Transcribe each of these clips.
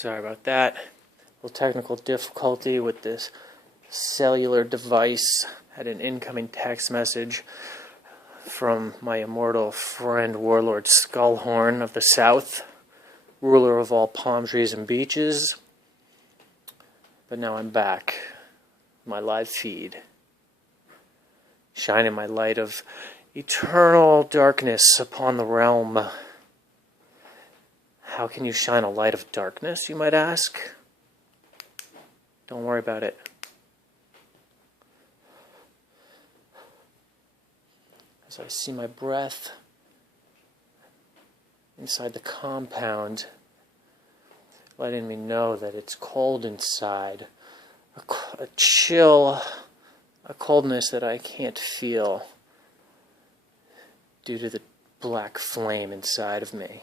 Sorry about that. A little technical difficulty with this cellular device. Had an incoming text message from my immortal friend Warlord Skullhorn of the South, ruler of all palm trees and beaches. But now I'm back. My live feed. Shining my light of eternal darkness upon the realm. How can you shine a light of darkness, you might ask? Don't worry about it. As I see my breath inside the compound, letting me know that it's cold inside. A chill, a coldness that I can't feel due to the black flame inside of me,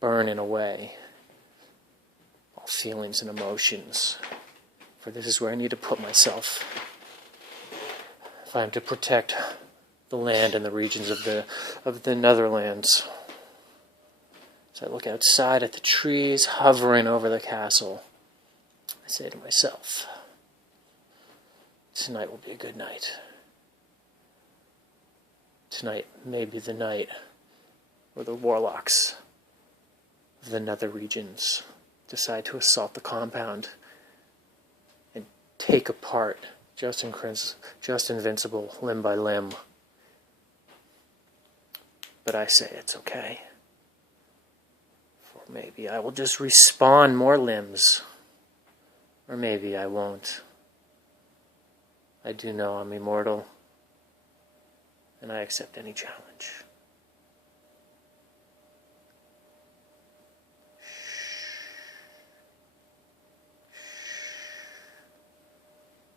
burning away all feelings and emotions. For this is where I need to put myself if I am to protect the land and the regions of the Netherlands. As I look outside at the trees hovering over the castle, I say to myself, tonight will be a good night. Tonight may be the night where the warlocks of the nether regions decide to assault the compound and take apart Just Invincible limb by limb. But I say it's okay. For maybe I will just respawn more limbs. Or maybe I won't. I do know I'm immortal. And I accept any challenge.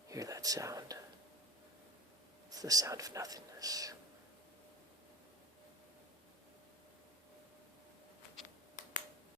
Hear that sound? It's the sound of nothingness.